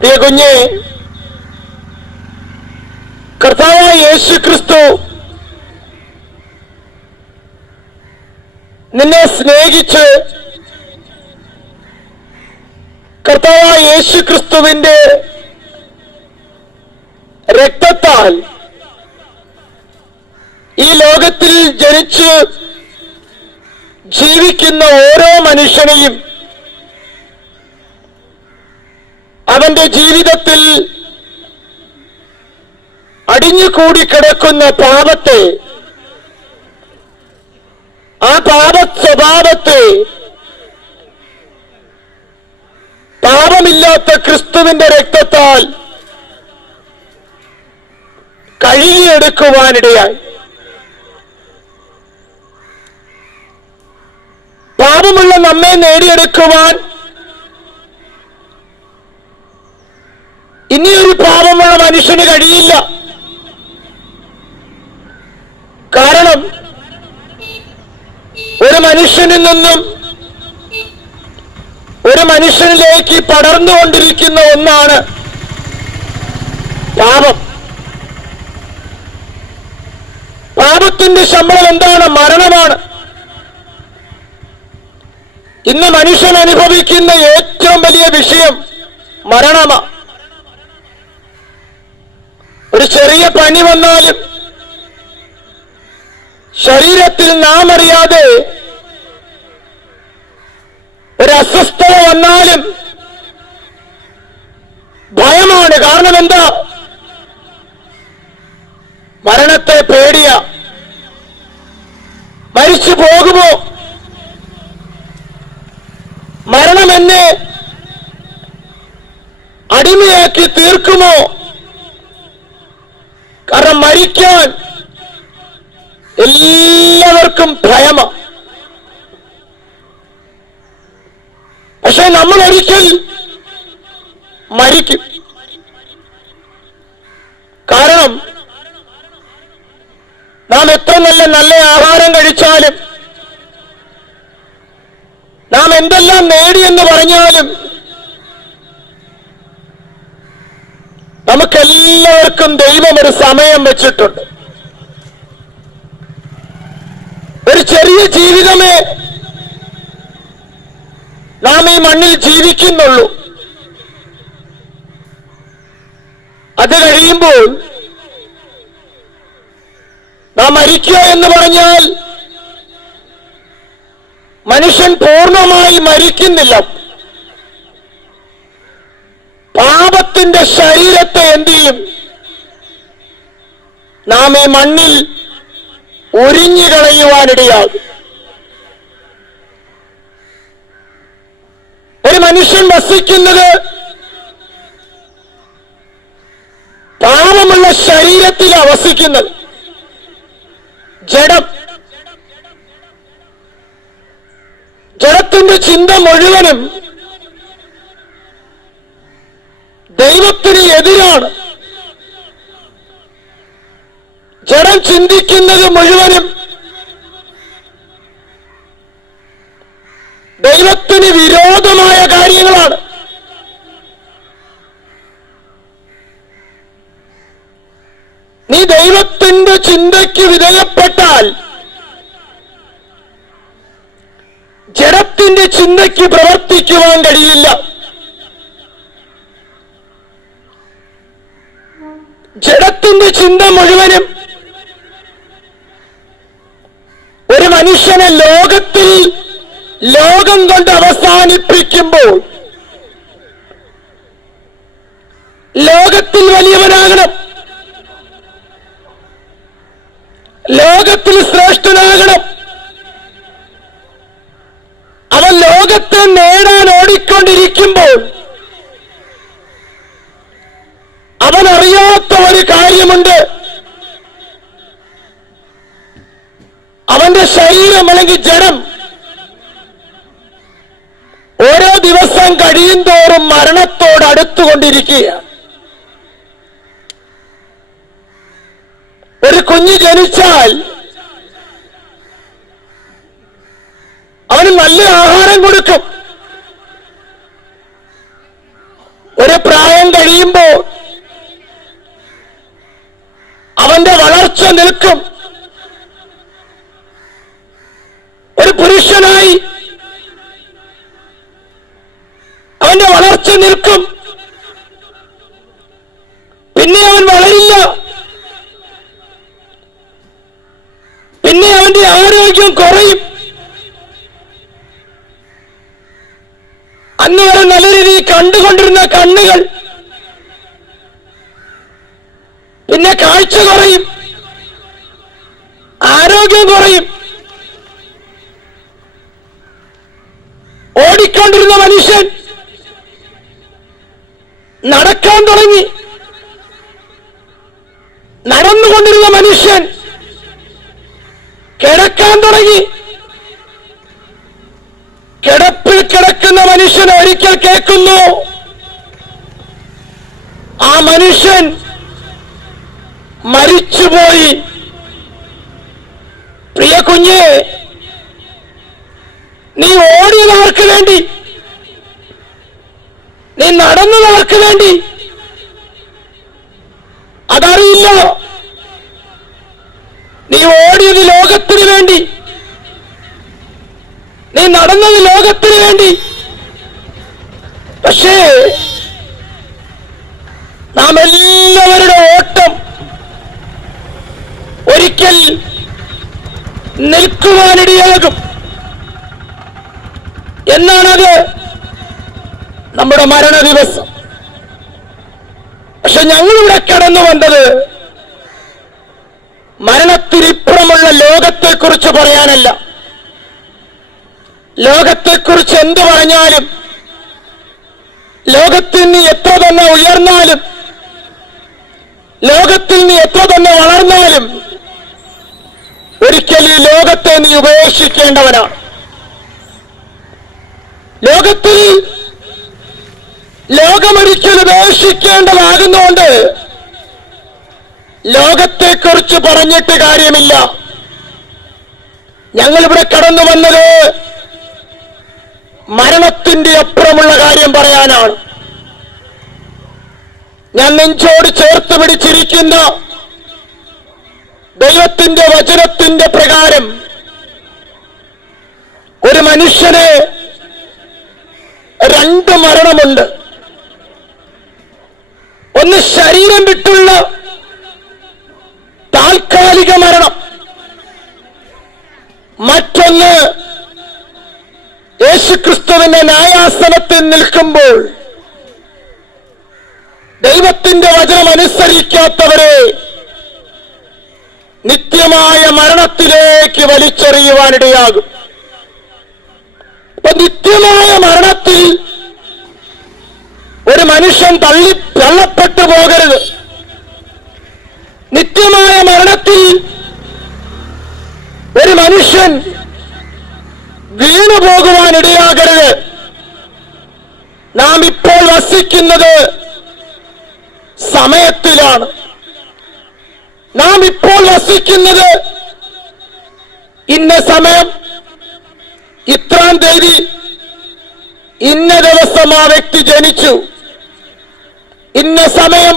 പ്രിയ കുഞ്ഞെ കർത്താവായ യേശു ക്രിസ്തു നിന്നെ സ്നേഹിച്ച് കർത്താവായ യേശു ക്രിസ്തുവിന്റെ രക്തത്താൽ ഈ ലോകത്തിൽ ജനിച്ച് ജീവിക്കുന്ന ഓരോ മനുഷ്യനെയും അവന്റെ ജീവിതത്തിൽ അടിഞ്ഞുകൂടി കിടക്കുന്ന പാപത്തെ ആ പാപ സ്വഭാവത്തെ പാപമില്ലാത്ത ക്രിസ്തുവിന്റെ രക്തത്താൽ കഴുകിയെടുക്കുവാനിടയായി. പാപമുള്ള നമ്മെ നേടിയെടുക്കുവാൻ ഇനിയൊരു പാപമുള്ള മനുഷ്യന് കഴിയില്ല. കാരണം ഒരു മനുഷ്യനിൽ നിന്നും ഒരു മനുഷ്യനിലേക്ക് പടർന്നുകൊണ്ടിരിക്കുന്ന ഒന്നാണ് പാപം. പാപത്തിന്റെ ശമ്പളം എന്താണ്? മരണമാണ്. ഇന്ന് മനുഷ്യൻ അനുഭവിക്കുന്ന ഏറ്റവും വലിയ വിഷയം മരണമാണ് ഒരു ചെറിയ പനി വന്നാലും ശരീരത്തിൽ നാം അറിയാതെ ഒരു അസ്വസ്ഥത വന്നാലും ഭയമാണ്. കാരണം എന്താ? മരണത്തെ പേടിയ. മരിച്ചു പോകുമോ? മരണം എന്നെ അടിമയാക്കി തീർക്കുമോ? കാരണം മരിക്കാൻ എല്ലാവർക്കും ഭയമ പക്ഷെ നമ്മൾ ഒരിക്കൽ മരിക്കും. കാരണം നാം എത്ര നല്ല നല്ല ആഹാരം കഴിച്ചാലും നാം എന്തെല്ലാം നേടിയെന്ന് പറഞ്ഞാലും നമുക്കെല്ലാവർക്കും ദൈവം ഒരു സമയം വെച്ചിട്ടുണ്ട്. ഒരു ചെറിയ ജീവിതമേ നാം ഈ മണ്ണിൽ ജീവിക്കുന്നുള്ളൂ. അത് കഴിയുമ്പോൾ നാം മരിക്കുക എന്ന് പറഞ്ഞാൽ മനുഷ്യൻ പൂർണമായി മരിക്കുന്നില്ല. പാപത്തിന്റെ ശരീരത്തെ എന്ത് ചെയ്യും നാം ഈ മണ്ണിൽ ഉരിഞ്ഞു കളയുവാനിടയാകും. ഒരു മനുഷ്യൻ വസിക്കുന്നത് പാപമുള്ള ശരീരത്തിൽ വസിക്കുന്നത്. ജഡം. ജഡത്തിന്റെ ചിന്ത മുഴുവനും ദൈവത്തിന് എതിരാണ്. ജഡം ചിന്തിക്കുന്നത് മുഴുവനും ദൈവത്തിന് വിരോധമായ കാര്യങ്ങളാണ്. നീ ദൈവത്തിന്റെ ചിന്തയ്ക്ക് വിധേയപ്പെട്ടാൽ ജഡത്തിന്റെ ചിന്തയ്ക്ക് പ്രവർത്തിക്കുവാൻ കഴിയില്ല. ജഡത്തിന്റെ ചിന്ത മുഴുവനും ഒരു മനുഷ്യനെ ലോകത്തിൽ ലോകം കൊണ്ട് അവസാനിപ്പിക്കുമ്പോൾ ലോകത്തിൽ വലിയവനാകണം ലോകത്തിൽ ശ്രേഷ്ഠനാകണം. അവൻ ലോകത്തെ നേടാൻ ഓടിക്കൊണ്ടിരിക്കുമ്പോൾ അവനറിയാത്ത ഒരു കാര്യമുണ്ട് അവന്റെ ശരീരം അല്ലെങ്കിൽ ജഡം. ഓരോ ദിവസം കഴിയും തോറും മരണത്തോട് അടുത്തുകൊണ്ടിരിക്കുകയാണ് ഒരു കുഞ്ഞ് ജനിച്ചാൽ അവന് നല്ല ആഹാരം കൊടുക്കും. ഒരു പ്രായം കഴിയുമ്പോൾ അവന്റെ വളർച്ച നിൽക്കും. പുരുഷനായി അവന്റെ വളർച്ച നിൽക്കും. പിന്നെ അവൻ വളരില്ല. പിന്നെ അവന്റെ ആരോഗ്യം കുറയും. അന്ന് വരെ നല്ല രീതിയിൽ കണ്ടുകൊണ്ടിരുന്ന കണ്ണുകൾ. പിന്നെ കാഴ്ച കുറയും. ആരോഗ്യം കുറയും. ഓടിക്കൊണ്ടിരുന്ന മനുഷ്യൻ നടക്കാൻ തുടങ്ങി. നടന്നുകൊണ്ടിരുന്ന മനുഷ്യൻ കിടക്കാൻ തുടങ്ങി. കിടപ്പിൽ കിടക്കുന്ന മനുഷ്യൻ ഒരിക്കൽ കേൾക്കുന്നു. ആ മനുഷ്യൻ മരിച്ചുപോയി. പ്രിയ കുഞ്ഞ് നീ ഓടിയത് ആർക്ക് വേണ്ടി നീ നടന്നത് വേണ്ടി. അതറിയില്ല. നീ ഓടിയത് ലോകത്തിന് വേണ്ടി. നീ നടന്നത് ലോകത്തിന് വേണ്ടി. പക്ഷേ നാം എല്ലാവരുടെ ഓട്ടം ഒരിക്കൽ നിൽക്കുവാനിടയാകും. എന്നാണത്? നമ്മുടെ മരണ ദിവസം പക്ഷെ ഞങ്ങളിവിടെ കടന്നു വന്നത് മരണത്തിനിപ്പുറമുള്ള ലോകത്തെക്കുറിച്ച് പറയാനല്ല. ലോകത്തെക്കുറിച്ച് എന്തു പറഞ്ഞാലും ലോകത്തിൽ നീ എത്ര തന്നെ ഉയർന്നാലും ലോകത്തിൽ നീ എത്ര തന്നെ വളർന്നാലും ഒരിക്കൽ ഈ ലോകത്തെ നീ ഉപേക്ഷിക്കേണ്ടവനാണ്. ലോകത്തിൽ ലോകമൊരിക്കൽ ഉപേക്ഷിക്കേണ്ടതാകുന്നുകൊണ്ട് ലോകത്തെക്കുറിച്ച് പറഞ്ഞിട്ട് കാര്യമില്ല. ഞങ്ങളിവിടെ കടന്നു വന്നത് മരണത്തിന്റെ അപ്പുറമുള്ള കാര്യം പറയാനാണ്. ഞാൻ നെഞ്ചോട് ചേർത്ത് പിടിച്ചിരിക്കുന്ന ദൈവത്തിന്റെ വചനത്തിന്റെ പ്രകാരം ഒരു മനുഷ്യന് രണ്ട് മരണമുണ്ട്. ഒന്ന് ശരീരം വിട്ടുള്ള താൽക്കാലിക മരണം. മറ്റൊന്ന് യേശുക്രിസ്തുവിന്റെ ന്യായാസനത്തിൽ നിൽക്കുമ്പോൾ ദൈവത്തിന്റെ വചനം അനുസരിക്കാത്തവരെ നിത്യമായ മരണത്തിലേക്ക് വലിച്ചെറിയുവാനിടയാകും. അപ്പൊ നിത്യമായ മരണത്തിൽ ഒരു മനുഷ്യൻ തള്ളി തള്ളപ്പെട്ടു പോകരുത്. നിത്യമായ മരണത്തിൽ ഒരു മനുഷ്യൻ വീണു പോകുവാനിടയാകരുത് നാം ഇപ്പോൾ വസിക്കുന്നത് സമയത്തിലാണ്. നാം ഇപ്പോൾ വസിക്കുന്നത് ഇന്ന സമയം ഇത്രാം തീയതി ഇന്ന ദിവസം ആ വ്യക്തി ജനിച്ചു. ഇന്ന സമയം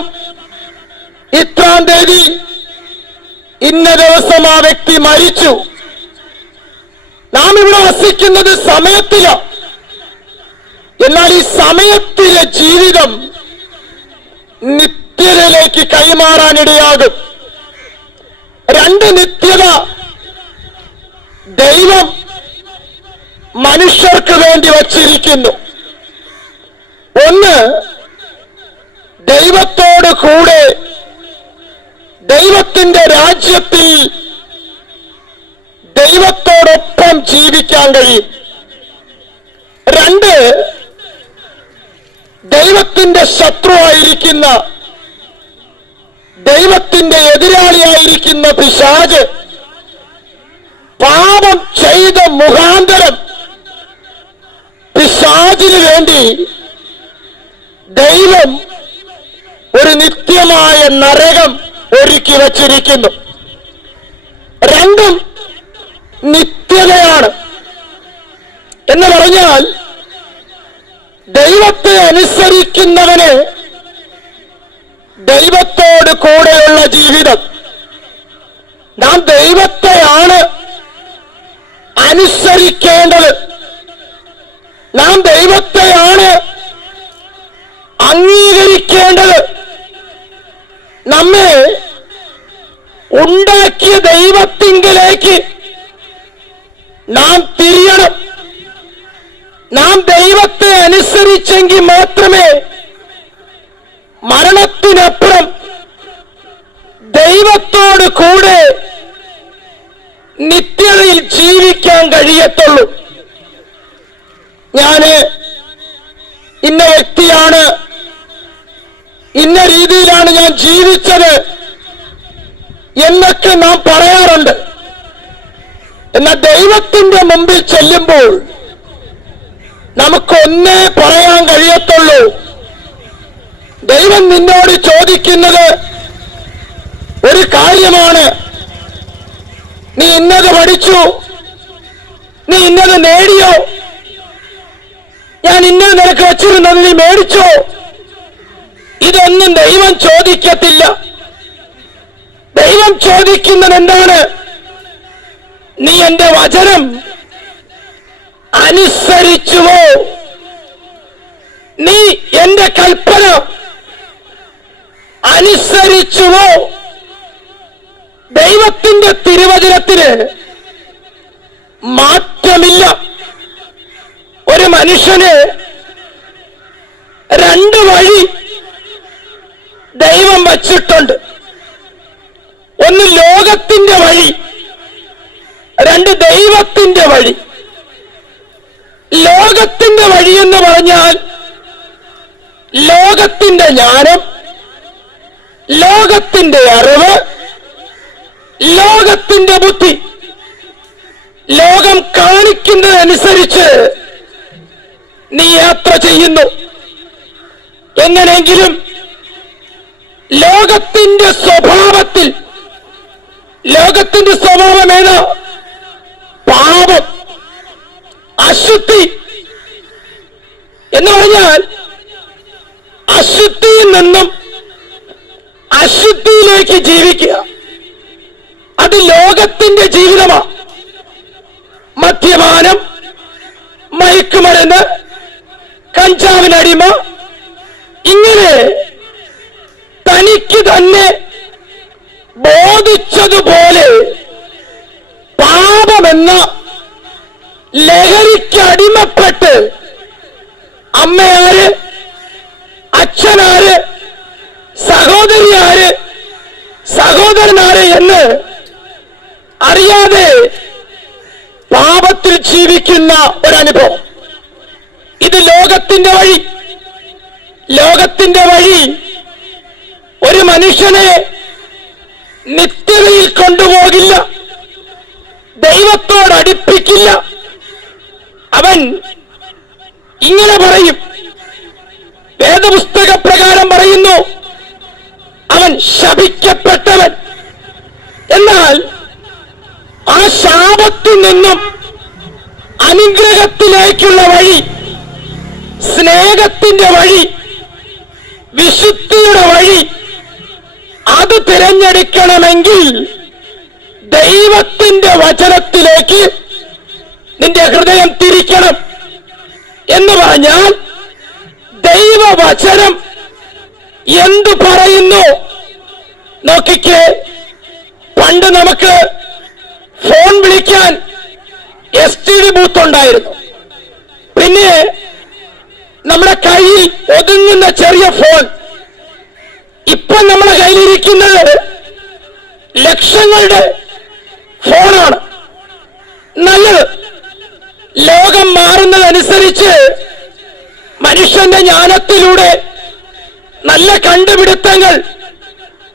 ഇത്രാം തീയതി ഇന്ന ദിവസം ആ വ്യക്തി മരിച്ചു. നാം ഇവിടെ വസിക്കുന്നത് സമയത്തില. എന്നാൽ ഈ സമയത്തിലെ ജീവിതം നിത്യതയിലേക്ക് കൈമാറാനിടയാകും. രണ്ട് നിത്യത ദൈവം മനുഷ്യർക്ക് വേണ്ടി വച്ചിരിക്കുന്നു. ഒന്ന് ദൈവത്തോട് കൂടെ ദൈവത്തിന്റെ രാജ്യത്തിൽ ദൈവത്തോടൊപ്പം ജീവിക്കാൻ കഴിയും. രണ്ട് ദൈവത്തിന്റെ ശത്രുവായിരിക്കുന്ന ദൈവത്തിന്റെ എതിരാളിയായിരിക്കുന്ന പിശാജ് പാപം ചെയ്ത മുഖാന്തരം പിശാജിന് വേണ്ടി ദൈവം ഒരു നിത്യമായ നരകം ഒരുക്കി വച്ചിരിക്കുന്നു. രണ്ടും നിത്യതയാണ്. എന്ന് പറഞ്ഞാൽ ദൈവത്തെ അനുസരിക്കുന്നവന് ദൈവത്തോട് കൂടെയുള്ള ജീവിതം. നാം ദൈവത്തെയാണ് അനുസരിക്കേണ്ടത്. നാം ദൈവത്തെയാണ് അംഗീകരിക്കേണ്ടത്. നമ്മെ ഉണ്ടാക്കിയ ദൈവത്തിങ്കിലേക്ക് നാം തിരിയണം. നാം ദൈവത്തെ അനുസരിച്ചെങ്കിൽ മാത്രമേ മരണത്തിനപ്പുറം ദൈവത്തോട് കൂടെ നിത്യതയിൽ ജീവിക്കാൻ കഴിയത്തുള്ളൂ. ഞാൻ ഇന്ന വ്യക്തിയാണ് ഇന്ന രീതിയിലാണ് ഞാൻ ജീവിച്ചത് എന്നൊക്കെ നാം പറയാറുണ്ട്. എന്നാൽ ദൈവത്തിന്റെ മുമ്പിൽ ചെല്ലുമ്പോൾ നമുക്കൊന്നേ പറയാൻ കഴിയത്തുള്ളൂ. ദൈവം നിന്നോട് ചോദിക്കുന്നത് ഒരു കാര്യമാണ്. നീ ഇന്നത് പഠിച്ചു. നീ ഇന്നത് നേടിയോ? ഞാൻ ഇന്നത് നിനക്ക് വെച്ചിരുന്നത് നീ മേടിച്ചോ? ഇതൊന്നും ദൈവം ചോദിക്കത്തില്ല. ദൈവം ചോദിക്കുന്നത് എന്താണ്? നീ എന്റെ വചനം അനുസരിച്ചുവോ? നീ എന്റെ കൽപ്പന അനുസരിച്ചുവോ? ദൈവത്തിന്റെ തിരുവചനത്തിന് മാറ്റമില്ല. ഒരു മനുഷ്യന് രണ്ട് വഴി ദൈവം വച്ചിട്ടുണ്ട്. ഒന്ന് ലോകത്തിന്റെ വഴി രണ്ട് ദൈവത്തിന്റെ വഴി. ലോകത്തിന്റെ വഴി എന്ന് പറഞ്ഞാൽ ലോകത്തിന്റെ ജ്ഞാനം ലോകത്തിന്റെ അറിവ് ലോകത്തിന്റെ ബുദ്ധി. ലോകം കാണിക്കുന്നതനുസരിച്ച് നീ യാത്ര ചെയ്യുന്നു. എങ്ങനെയെങ്കിലും ലോകത്തിന്റെ സ്വഭാവത്തിൽ ലോകത്തിന്റെ സ്വഭാവം ഏതാ? പാപം അശുദ്ധി എന്ന് പറഞ്ഞാൽ അശുദ്ധിയിൽ നിന്നും അശുദ്ധിയിലേക്ക് ജീവിക്കുക. അത് ലോകത്തിന്റെ ജീവിതമാണ് മദ്യപാനം മയക്കുമരുന്ന് കഞ്ചാവിനടിമ ഇങ്ങനെ തന്നെ ബോധിച്ചതുപോലെ പാപമെന്ന ലഹരിക്ക് അടിമപ്പെട്ട് അമ്മയാര് അച്ഛനാര് സഹോദരിയാര് സഹോദരനാര് എന്ന് അറിയാതെ പാപത്തിൽ ജീവിക്കുന്ന ഒരനുഭവം. ഇത് ലോകത്തിന്റെ വഴി ലോകത്തിന്റെ വഴി ഒരു മനുഷ്യനെ നിത്യതയിൽ കൊണ്ടുപോകില്ല ദൈവത്തോട് അടുപ്പിക്കില്ല. അവൻ ഇങ്ങനെ പറയും. വേദപുസ്തക പ്രകാരം പറയുന്നു അവൻ ശപിക്കപ്പെട്ടവൻ. എന്നാൽ ആ ശാപത്തിൽ നിന്നും അനുഗ്രഹത്തിലേക്കുള്ള വഴി സ്നേഹത്തിന്റെ വഴി വിശുദ്ധിയുടെ വഴി തിരഞ്ഞെടുക്കണമെങ്കിൽ ദൈവത്തിന്റെ വചനത്തിലേക്ക് നിന്റെ ഹൃദയം തിരിക്കണം എന്ന് പറഞ്ഞാൽ ദൈവവചനം എന്തു പറയുന്നു? നോക്കിക്കേ പണ്ട് നമുക്ക് ഫോൺ വിളിക്കാൻ എസ് ടി ഡി ബൂത്ത് ഉണ്ടായിരുന്നു. പിന്നെ നമ്മുടെ കയ്യിൽ ഒതുങ്ങുന്ന ചെറിയ ഫോൺ ഇപ്പൊ നമ്മുടെ കയ്യിലിരിക്കുന്നത് ലക്ഷങ്ങളുടെ ഫോണാണ്. നല്ലത്. ലോകം മാറുന്നതനുസരിച്ച് മനുഷ്യന്റെ ജ്ഞാനത്തിലൂടെ നല്ല കണ്ടുപിടുത്തങ്ങൾ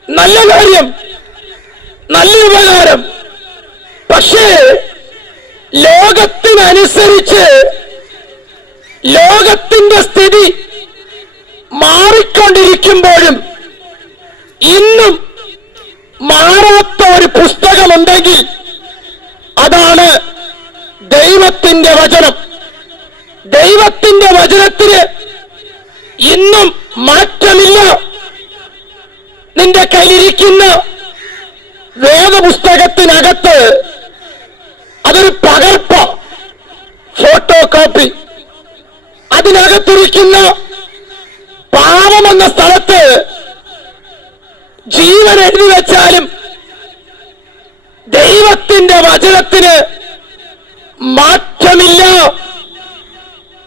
നല്ല കാര്യം നല്ല ഉപകാരം. പക്ഷേ ലോകത്തിനനുസരിച്ച് ലോകത്തിന്റെ സ്ഥിതി മാറിക്കൊണ്ടിരിക്കുമ്പോഴും ഇന്നും മാറാത്ത ഒരു പുസ്തകമുണ്ടെങ്കിൽ അതാണ് ദൈവത്തിന്റെ വചനം. ദൈവത്തിന്റെ വചനത്തിന് ഇന്നും മാറ്റമില്ല. നിന്റെ കയ്യിലിരിക്കുന്ന വേദപുസ്തകത്തിനകത്ത് അതൊരു പകർപ്പ ഫോട്ടോ കോപ്പി അതിനകത്തിരിക്കുന്ന പാവമെന്ന സ്ഥലത്ത് ജീവൻ എഴുതി വെച്ചാലും ദൈവത്തിന്റെ വചനത്തിന് മാറ്റമില്ല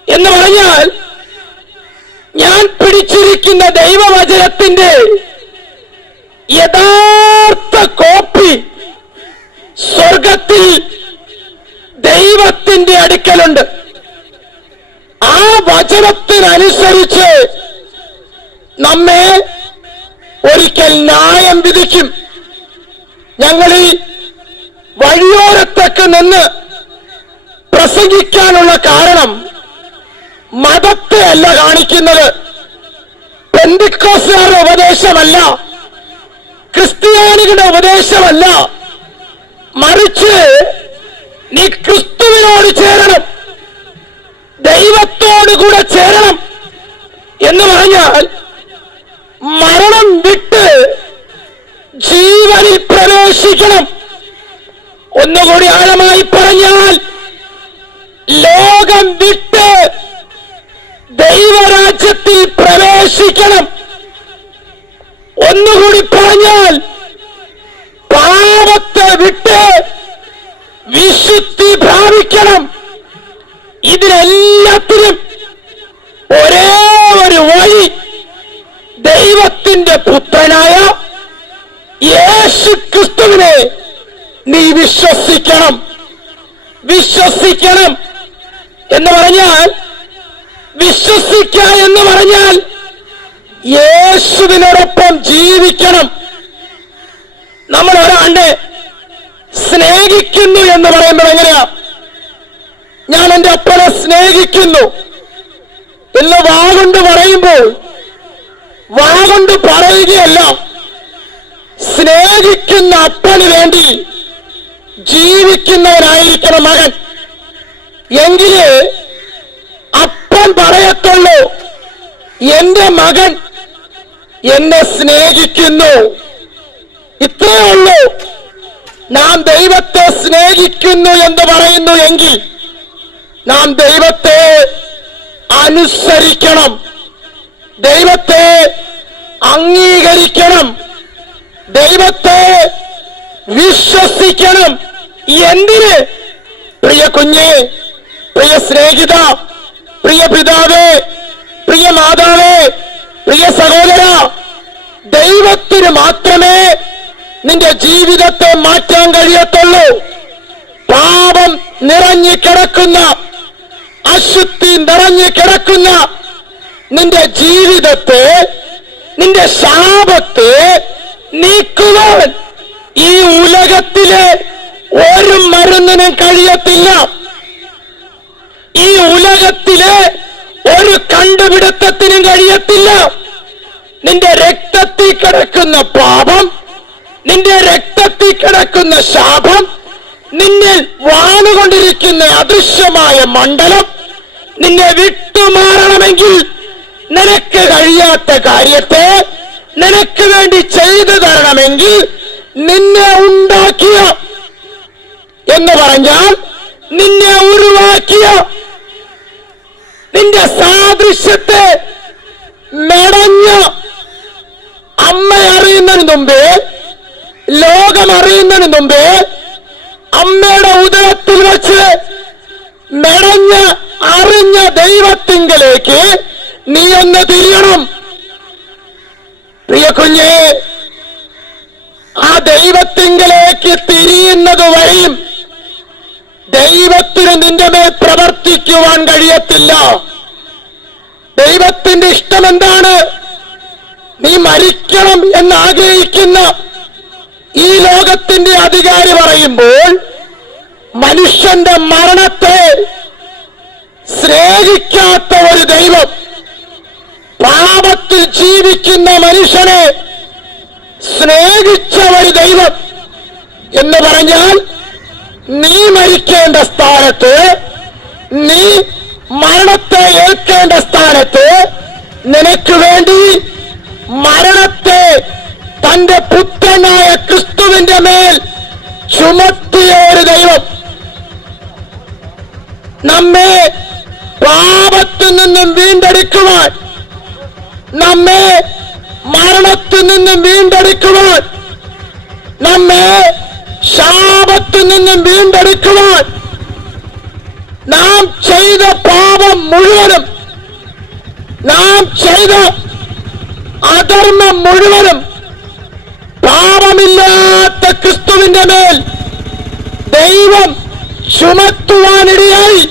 എന്ന് പറഞ്ഞാൽ ഞാൻ പിടിച്ചിരിക്കുന്ന ദൈവവചനത്തിന്റെ യഥാർത്ഥ കോപ്പി സ്വർഗത്തിൽ ദൈവത്തിന്റെ അടുക്കലുണ്ട്. ആ വചനത്തിനനുസരിച്ച് നമ്മെ ഒരിക്കൽ ന്യായം വിധിക്കും. ഞങ്ങൾ ഈ വഴിയോരത്തൊക്കെ നിന്ന് പ്രസംഗിക്കാനുള്ള കാരണം മതത്തെ അല്ല കാണിക്കുന്നത്. പെന്തിക്കോസുകാരുടെ ഉപദേശമല്ല. ക്രിസ്ത്യാനികളുടെ ഉപദേശമല്ല. മറിച്ച് നീ ക്രിസ്തുവിനോട് ചേരണം. ദൈവത്തോട് കൂടെ ചേരണം എന്ന് പറഞ്ഞാൽ മരണം വിട്ട് ജീവനിൽ പ്രവേശിക്കണം. ഒന്നുകൂടി ആഴമായി പറഞ്ഞാൽ ലോകം വിട്ട് ദൈവരാജ്യത്തിൽ പ്രവേശിക്കണം. ഒന്നുകൂടി പറഞ്ഞാൽ പാപത്തെ വിട്ട് വിശുദ്ധി പ്രാപിക്കണം. ഇതിനെല്ലാത്തിനും ഒരേ ദൈവത്തിന്റെ പുത്രനായ യേശു ക്രിസ്തുവിനെ നീ വിശ്വസിക്കണം. വിശ്വസിക്കണം എന്ന് പറഞ്ഞാൽ വിശ്വസിക്കുക എന്ന് പറഞ്ഞാൽ യേശുവിനോടൊപ്പം ജീവിക്കണം. നമ്മൾ ഒരാണ്ട് സ്നേഹിക്കുന്നു എന്ന് പറയുമ്പോൾ എങ്ങനെയാ? ഞാൻ എന്റെ അപ്പനെ സ്നേഹിക്കുന്നു എന്ന് വാഗുണ്ട് പറയുമ്പോൾ വാഗൊണ്ട് പറയുകയല്ല. സ്നേഹിക്കുന്ന അപ്പന് വേണ്ടി ജീവിക്കുന്നവനായിരിക്കണം മകൻ. എങ്കിലേ അപ്പൻ പറയത്തുള്ളൂ എന്റെ മകൻ എന്നെ സ്നേഹിക്കുന്നു. ഇത്രേ ഉള്ളൂ. നാം ദൈവത്തെ സ്നേഹിക്കുന്നു എന്ന് പറയുന്നു എങ്കിൽ നാം ദൈവത്തെ അനുസരിക്കണം. ദൈവത്തെ അംഗീകരിക്കണം. ദൈവത്തെ വിശ്വസിക്കണം. എന്തിന്? പ്രിയ കുഞ്ഞെ പ്രിയ സ്നേഹിത പ്രിയ പിതാവേ പ്രിയ മാതാവേ പ്രിയ സഹോദര ദൈവത്തിന് മാത്രമേ നിന്റെ ജീവിതത്തെ മാറ്റാൻ കഴിയത്തുള്ളൂ. പാപം നിറഞ്ഞു കിടക്കുന്ന അശുദ്ധി നിറഞ്ഞു കിടക്കുന്ന നിന്റെ ജീവിതത്തെ നിന്റെ ശാപത്തെ നീക്കുവാൻ ഈ ഉലകത്തിലെ ഒരു മരുന്നിനും കഴിയത്തില്ല. ഈ ഉലകത്തിലെ ഒരു കണ്ടുപിടുത്തത്തിനും കഴിയത്തില്ല. നിന്റെ രക്തത്തിൽ കിടക്കുന്ന പാപം നിന്റെ രക്തത്തിൽ കിടക്കുന്ന ശാപം നിന്നിൽ വാണുകൊണ്ടിരിക്കുന്ന അദൃശ്യമായ മണ്ഡലം നിന്നെ വിട്ടുമാറണമെങ്കിൽ നിനക്ക് കഴിയാത്ത കാര്യത്തെ നിനക്ക് വേണ്ടി ചെയ്തു തരണമെങ്കിൽ നിന്നെ ഉണ്ടാക്കിയ എന്ന് പറഞ്ഞാൽ നിന്നെ ഉരുവാക്കിയ നിന്റെ സാദൃശ്യത്തെ മെടഞ്ഞ അമ്മ അറിയുന്നതിന് മുമ്പേ ലോകം അറിയുന്നതിന് മുമ്പേ അമ്മയുടെ ഉദരത്തിൽ വെച്ച് മെടഞ്ഞ അറിഞ്ഞ ദൈവത്തിങ്കലേക്ക് നീ ഒന്ന് തിരിയണം. പ്രിയ കുഞ്ഞെ ആ ദൈവത്തിങ്കിലേക്ക് തിരിയുന്നത് വഴിയും ദൈവത്തിന് നിന്റെ മേൽ പ്രവർത്തിക്കുവാൻ കഴിയത്തില്ല. ദൈവത്തിന്റെ ഇഷ്ടം എന്താണ്? നീ മരിക്കണം എന്ന് ആഗ്രഹിക്കുന്ന ഈ ലോകത്തിന്റെ അധികാരി പറയുമ്പോൾ മനുഷ്യന്റെ മരണത്തെ സ്നേഹിക്കാത്ത ഒരു ദൈവം പാപത്തിൽ ജീവിക്കുന്ന മനുഷ്യനെ സ്നേഹിച്ച ഒരു ദൈവം എന്ന് പറഞ്ഞാൽ നീ മരിക്കേണ്ട സ്ഥാനത്ത് നീ മരണത്തെ ഏൽക്കേണ്ട സ്ഥാനത്ത് നിനക്ക് വേണ്ടി മരണത്തെ തന്റെ പുത്രനായ ക്രിസ്തുവിന്റെ മേൽ ചുമത്തിയ ഒരു ദൈവം. നമ്മെ പാപത്തിൽ നിന്നും വീണ്ടെടുക്കുവാൻ നമ്മെ മരണത്തിൽ നിന്ന് വീണ്ടെടുക്കുവാൻ നമ്മെ ശാപത്തിൽ നിന്ന് വീണ്ടെടുക്കുവാൻ നാം ചെയ്ത പാപം മുഴുവനും നാം ചെയ്ത അധർമ്മം മുഴുവനും പാപമില്ലാത്ത ക്രിസ്തുവിന്റെ മേൽ ദൈവം ചുമത്തുവാനിടയായി.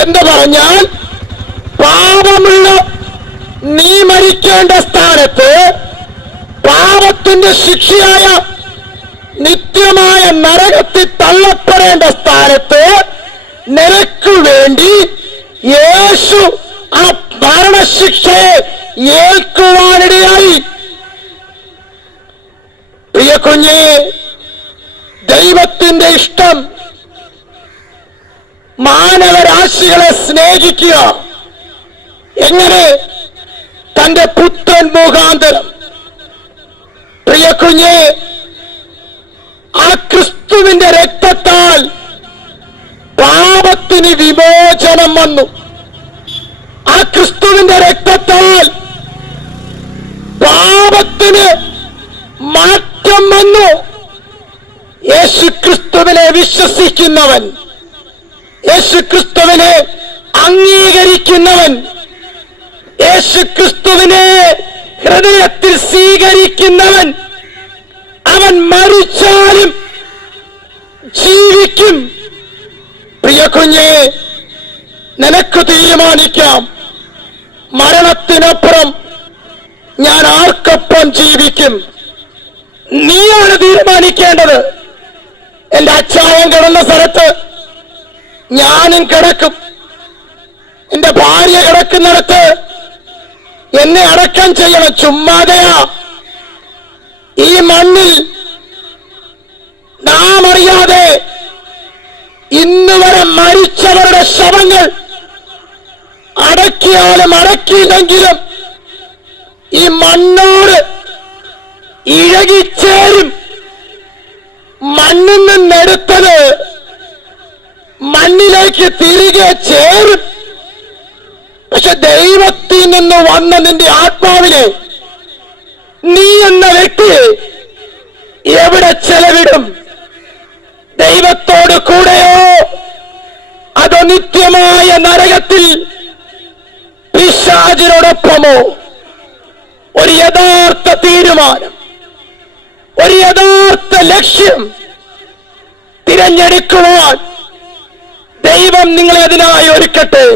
എന്ന് പറഞ്ഞാൽ പാപമുള്ള നീ മരിക്കേണ്ട സ്ഥാനത്ത് പാപത്തിന്റെ ശിക്ഷയായ നിത്യമായ നരകത്തിൽ തള്ളപ്പെടേണ്ട സ്ഥാനത്ത് നിനക്ക് വേണ്ടി യേശു ആ മരണശിക്ഷയെ ഏൽക്കുവാനിടയായി. പ്രിയ കുഞ്ഞെ ദൈവത്തിന്റെ ഇഷ്ടം മാനവരാശികളെ സ്നേഹിക്കുക. എങ്ങനെ? തന്റെ പുത്രൻ മുഖാന്തരം. പ്രിയ കുഞ്ഞെ ആ ക്രിസ്തുവിന്റെ രക്തത്താൽ പാപത്തിന് വിമോചനം വന്നു. ആ ക്രിസ്തുവിന്റെ രക്തത്താൽ പാപത്തിന് മാറ്റം വന്നു. യേശു ക്രിസ്തുവിനെ വിശ്വസിക്കുന്നവൻ യേശു ക്രിസ്തുവിനെ അംഗീകരിക്കുന്നവൻ യേശു ക്രിസ്തുവിനെ ഹൃദയത്തിൽ സ്വീകരിക്കുന്നവൻ അവൻ മരിച്ചാലും ജീവിക്കും. പ്രിയ കുഞ്ഞെ നിനക്ക് തീരുമാനിക്കാം. മരണത്തിനപ്പുറം ഞാൻ ആർക്കൊപ്പം ജീവിക്കും? നീയാണ് തീരുമാനിക്കേണ്ടത്. എന്റെ അച്ചായൻ കിടന്ന സ്ഥലത്ത് ഞാനും കിടക്കും. എന്റെ ഭാര്യ കിടക്കുന്നിടത്ത് എന്നെ അടക്കം ചെയ്യണ ചുമ്മാതയാ. ഈ മണ്ണിൽ നാം അറിയാതെ ഇന്ന് വരെ മരിച്ചവരുടെ ശവങ്ങൾ അടക്കിയാലും അടക്കിയില്ലെങ്കിലും ഈ മണ്ണോട് ഇഴകിച്ചേരും. മണ്ണിൽ നിന്നെടുത്തത് മണ്ണിലേക്ക് തിരികെ ചേരും. പക്ഷെ ദൈവത്തിൽ നിന്ന് വന്ന നിന്റെ ആത്മാവിനെ നീ എന്ന വ്യക്തി എവിടെ ചെലവിടും? ദൈവത്തോട് കൂടെയോ? അതോ നിത്യമായ നരകത്തിൽ പിശാചിനോടൊപ്പമോ? ഒരു യഥാർത്ഥ തീരുമാനം ഒരു യഥാർത്ഥ ലക്ഷ്യം തിരഞ്ഞെടുക്കുവാൻ ദൈവം നിങ്ങളെ അതിനായി ഒരുക്കട്ടെ.